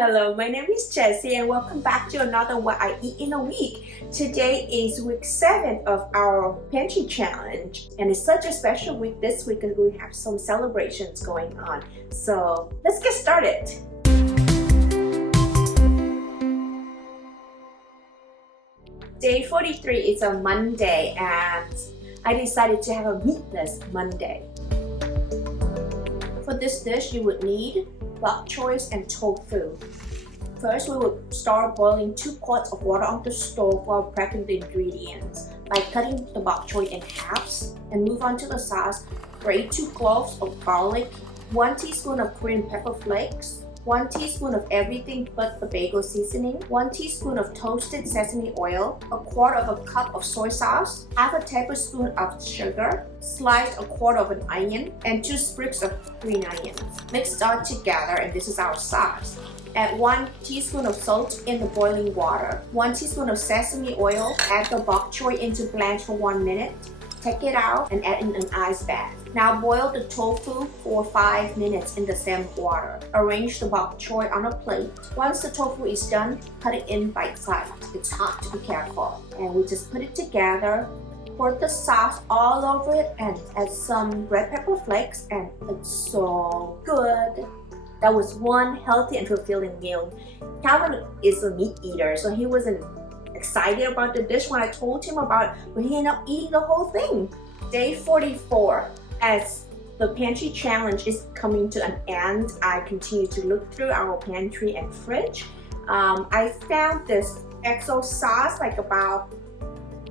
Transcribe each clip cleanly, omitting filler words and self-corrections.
Hello, my name is Jessie and welcome back to another What I Eat in a Week. Today is week 7 of our Pantry challenge and it's such a special week this week because we have some celebrations going on. So let's get started. Day 43 is a Monday and I decided to have a meatless Monday. For this dish you would need bok choy and tofu. First, we will start boiling 2 quarts of water on the stove while prepping the ingredients by cutting the bok choy in halves and move on to the sauce. Grate 2 cloves of garlic, 1 teaspoon of Korean pepper flakes, 1 teaspoon of everything but the bagel seasoning, 1 teaspoon of toasted sesame oil, 1/4 of a cup of soy sauce, half a tablespoon of sugar, slice 1/4 of an onion, and 2 sprigs of green onions. Mix all together and this is our sauce. Add 1 teaspoon of salt in the boiling water, 1 teaspoon of sesame oil, add the bok choy into blanch for 1 minute. Take it out and add in an ice bath. Now boil the tofu for 5 minutes in the same water. Arrange the bok choy on a plate. Once the tofu is done, cut it in bite size. It's hot, to be careful. And we just put it together, pour the sauce all over it and add some red pepper flakes and it's so good. That was one healthy and fulfilling meal. Calvin is a meat eater, so he wasn't excited about the dish when I told him about it, but he ended up eating the whole thing. Day 44. As the pantry challenge is coming to an end, I continue to look through our pantry and fridge. I found this XO sauce, like about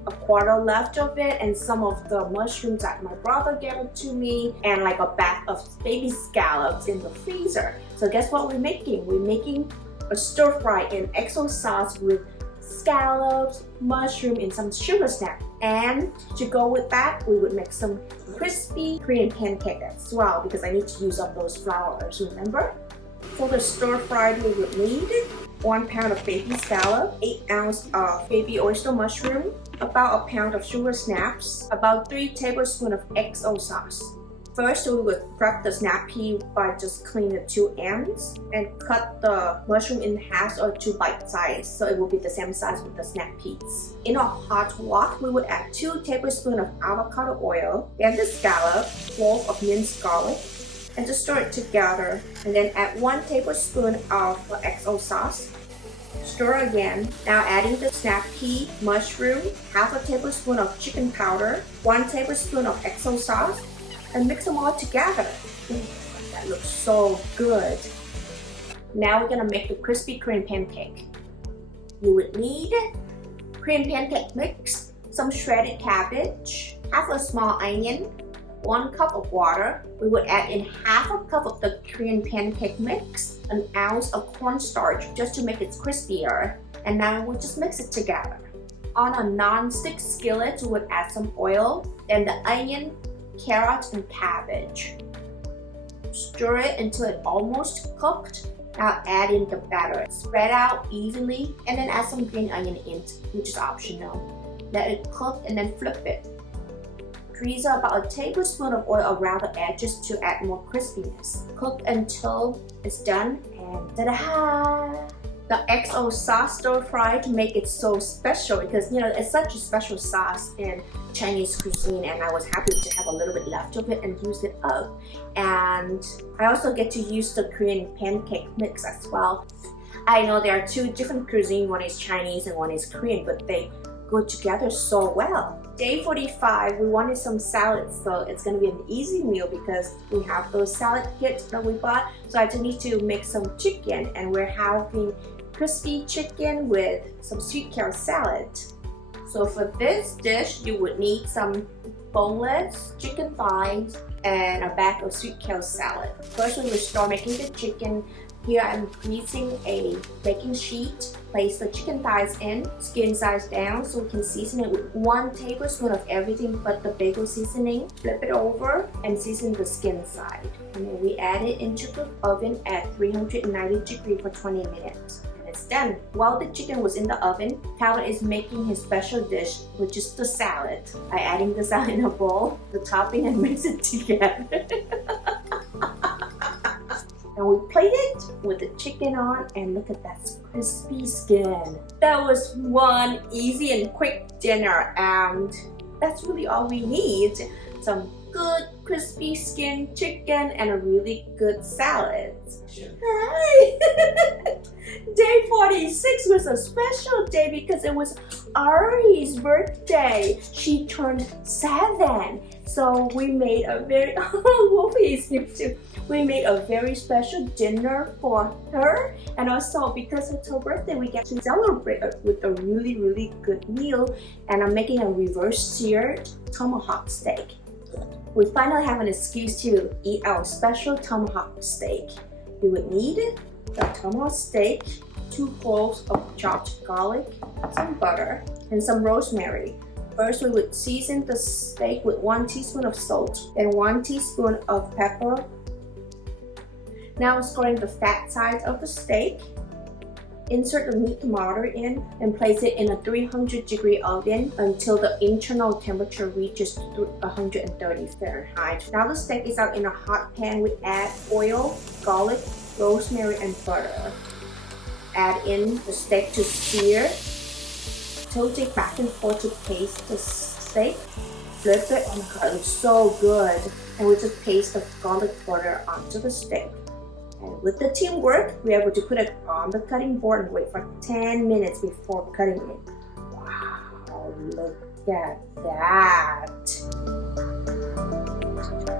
1/4 left of it, and some of the mushrooms that my brother gave it to me, and like a bag of baby scallops in the freezer. So guess what we're making? We're making a stir fry in XO sauce with scallops, mushroom, and some sugar snap. And to go with that, we would make some crispy Korean pancake as well because I need to use up those flours, remember? For the stir fry, we would need 1 pound of baby scallop, 8 ounces of baby oyster mushroom, about 1 pound of sugar snaps, about 3 tablespoons of XO sauce. First, we would prep the snap pea by just cleaning the 2 ends and cut the mushroom in half or 2 bite size so it will be the same size with the snap peas. In a hot wok, we would add 2 tablespoons of avocado oil, then the scallop, clove of minced garlic, and just stir it together. And then add 1 tablespoon of the XO sauce. Stir again. Now adding the snap pea, mushroom, half a tablespoon of chicken powder, 1 tablespoon of XO sauce, and mix them all together. That looks so good. Now we're gonna make the crispy Korean pancake. You would need Korean pancake mix, some shredded cabbage, half a small onion, 1 cup of water. We would add in half a cup of the Korean pancake mix, 1 ounce of cornstarch just to make it crispier, and now we'll just mix it together. On a non-stick skillet, we would add some oil, then the onion, carrots, and cabbage. Stir it until it's almost cooked. Now add in the batter. Spread out evenly and then add some green onion in, which is optional. Let it cook and then flip it. Drizzle about 1 tablespoon of oil around the edges to add more crispiness. Cook until it's done and ta-da! The XO sauce stir fry to make it so special because it's such a special sauce in Chinese cuisine, and I was happy to have a little bit left of it and use it up. And I also get to use the Korean pancake mix as well. I know there are 2 different cuisines, one is Chinese and one is Korean, but they go together so well. Day 45, we wanted some salad, so it's gonna be an easy meal because we have those salad kits that we bought. So I just need to make some chicken, and we're having crispy chicken with some sweet kale salad. So for this dish, you would need some boneless chicken thighs and a bag of sweet kale salad. First, we will start making the chicken. Here I'm greasing a baking sheet. Place the chicken thighs in, skin size down so we can season it with 1 tablespoon of everything but the bagel seasoning. Flip it over and season the skin side. And then we add it into the oven at 390 degrees for 20 minutes. It's done. While the chicken was in the oven, Calvin is making his special dish, which is the salad. By adding the salad in a bowl, the topping, and mix it together. And we plate it with the chicken on, and look at that crispy skin. That was one easy and quick dinner, and that's really all we need. Some good crispy skin chicken and a really good salad. Sure. Hi! Day 46 was a special day because it was Arie's birthday. She turned 7. So we made a very, Wolfie is here too. We made a very special dinner for her, and also because it's her birthday, we get to celebrate with a really, really good meal. And I'm making a reverse seared tomahawk steak. We finally have an excuse to eat our special tomahawk steak. You would need the tomahawk steak, 2 cloves of chopped garlic, some butter, and some rosemary. First, we would season the steak with 1 teaspoon of salt and 1 teaspoon of pepper. Now scoring the fat side of the steak. Insert the meat tomato in and place it in a 300-degree oven until the internal temperature reaches 130 Fahrenheit. Now the steak is out in a hot pan. We add oil, garlic, rosemary, and butter. Add in the steak to sear. Tilt it back and forth to paste the steak. Flip it, oh my god, it's so good. And we just paste the garlic butter onto the steak. And with the teamwork, we're able to put it on the cutting board and wait for 10 minutes before cutting it. Wow, look at that.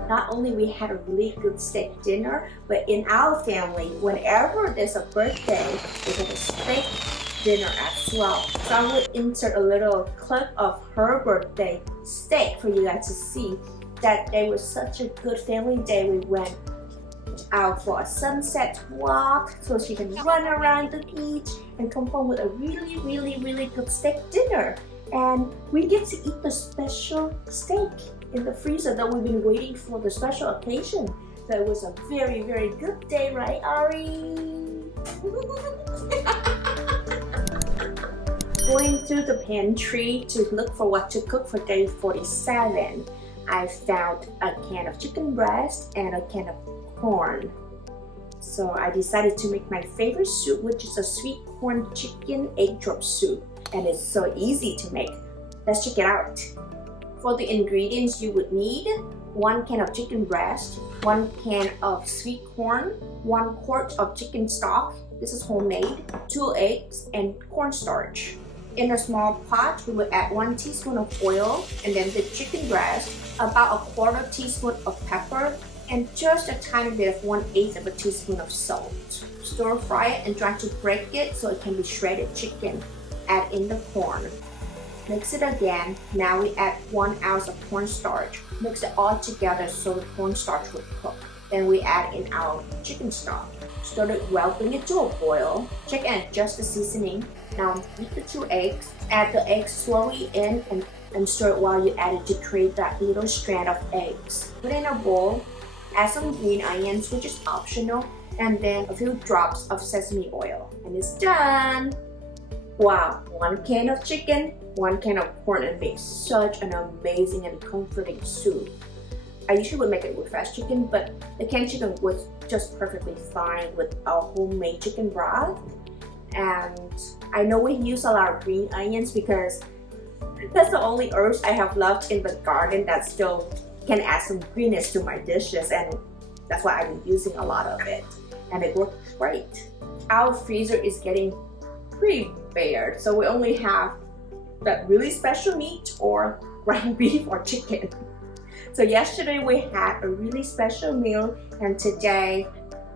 Not only we had a really good steak dinner, but in our family, whenever there's a birthday, we get a steak dinner as well. So I will insert a little clip of her birthday steak for you guys to see. That day was such a good family day. We went out for a sunset walk so she can run around the beach and come home with a really, really, really good steak dinner. And we get to eat the special steak in the freezer that we've been waiting for, the special occasion. So it was a very, very good day, right, Arie? Going through the pantry to look for what to cook for day 47, I found a can of chicken breast and a can of corn. So I decided to make my favorite soup, which is a sweet corn chicken egg drop soup. And it's so easy to make. Let's check it out. For the ingredients you would need: 1 can of chicken breast, 1 can of sweet corn, 1 quart of chicken stock, this is homemade, 2 eggs, and cornstarch. In a small pot, we will add 1 teaspoon of oil, and then the chicken breast, about 1/4 teaspoon of pepper, and just a tiny bit of 1/8 of a teaspoon of salt. Stir fry it and try to break it so it can be shredded chicken. Add in the corn. Mix it again. Now we add 1 ounce of cornstarch. Mix it all together so the cornstarch will cook. Then we add in our chicken stock. Stir it well, bring it to a boil. Check and adjust the seasoning. Now beat the 2 eggs. Add the eggs slowly in and stir it while you add it to create that little strand of eggs. Put in a bowl. Add some green onions, which is optional, and then a few drops of sesame oil. And it's done! Wow, 1 can of chicken, 1 can of corn, and makes such an amazing and comforting soup. I usually would make it with fresh chicken, but the canned chicken was just perfectly fine with our homemade chicken broth. And I know we use a lot of green onions because that's the only herbs I have left in the garden that still can add some greenness to my dishes, and that's why I've been using a lot of it, and it works great. Our freezer is getting pretty bare, so we only have that really special meat or ground beef or chicken. So yesterday we had a really special meal, and today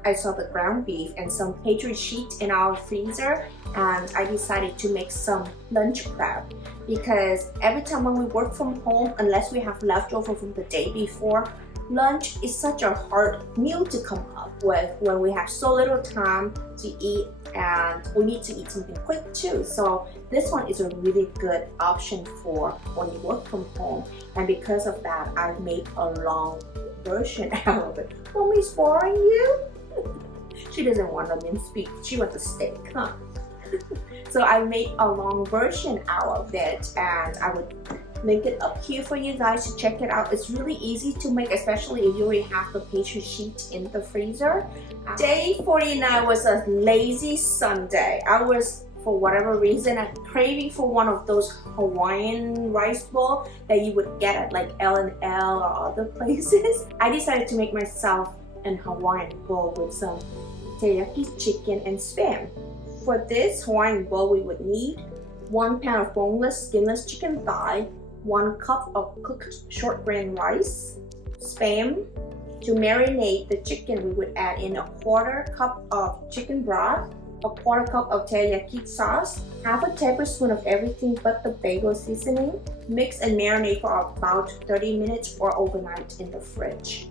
I saw the ground beef and some Pastry sheets in our freezer, and I decided to make some lunch prep because every time when we work from home, unless we have leftover from the day before, lunch is such a hard meal to come up with when we have so little time to eat and we need to eat something quick too. So this one is a really good option for when you work from home, and because of that, I've made a long version out of it. Mommy's boring you? She doesn't want a minced beef, she wants a steak, huh? So I made a long version out of it, and I would link it up here for you guys to check it out. It's really easy to make, especially if you already have the pastry sheet in the freezer. Day 49 was a lazy Sunday. I was, for whatever reason, I'm craving for one of those Hawaiian rice bowls that you would get at like L&L or other places. I decided to make myself an Hawaiian bowl with some teriyaki chicken and spam. For this Hawaiian bowl, we would need 1 pound of boneless, skinless chicken thigh, 1 cup of cooked short grain rice, spam. To marinate the chicken, we would add in a 1/4 cup of chicken broth, a 1/4 cup of teriyaki sauce, 1/2 tablespoon of everything but the bagel seasoning. Mix and marinate for about 30 minutes or overnight in the fridge.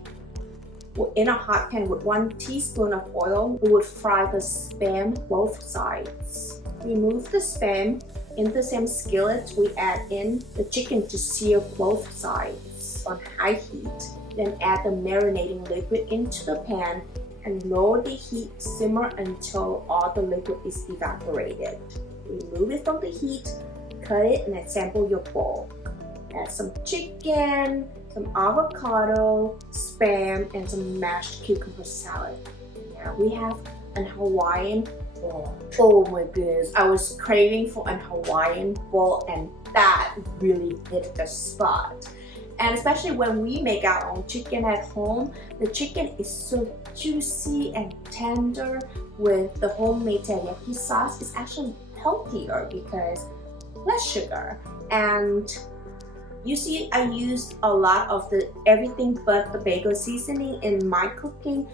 In a hot pan with 1 teaspoon of oil, we would fry the spam both sides. Remove the spam. In the same skillet, we add in the chicken to sear both sides on high heat. Then add the marinating liquid into the pan and lower the heat, simmer until all the liquid is evaporated. Remove it from the heat, cut it and assemble your bowl. Add some chicken, some avocado, spam, and some mashed cucumber salad. And now we have an Hawaiian bowl. Oh my goodness, I was craving for an Hawaiian bowl and that really hit the spot. And especially when we make our own chicken at home, the chicken is so juicy and tender with the homemade teriyaki sauce. It's actually healthier because less sugar. And you see, I used a lot of the everything but the bagel seasoning in my cooking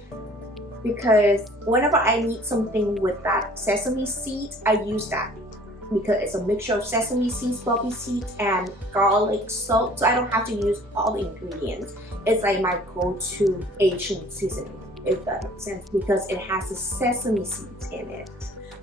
because whenever I need something with that sesame seeds, I use that because it's a mixture of sesame seeds, poppy seeds, and garlic salt. So I don't have to use all the ingredients. It's like my go-to Asian seasoning, if that makes sense, because it has the sesame seeds in it.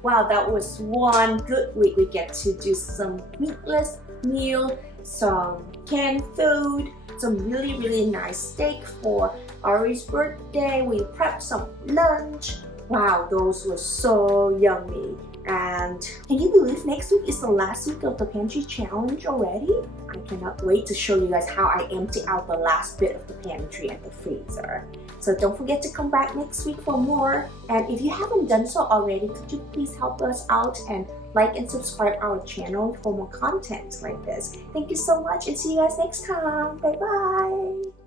Wow, that was one good week. We get to do some meatless meal, some canned food, some really nice steak for Arie's birthday. We prepped some lunch. Wow, those were so yummy. And can you believe next week is the last week of the pantry challenge already? I cannot wait to show you guys how I empty out the last bit of the pantry and the freezer. So don't forget to come back next week for more. And if you haven't done so already, could you please help us out and like and subscribe our channel for more content like this. Thank you so much and see you guys next time. Bye bye.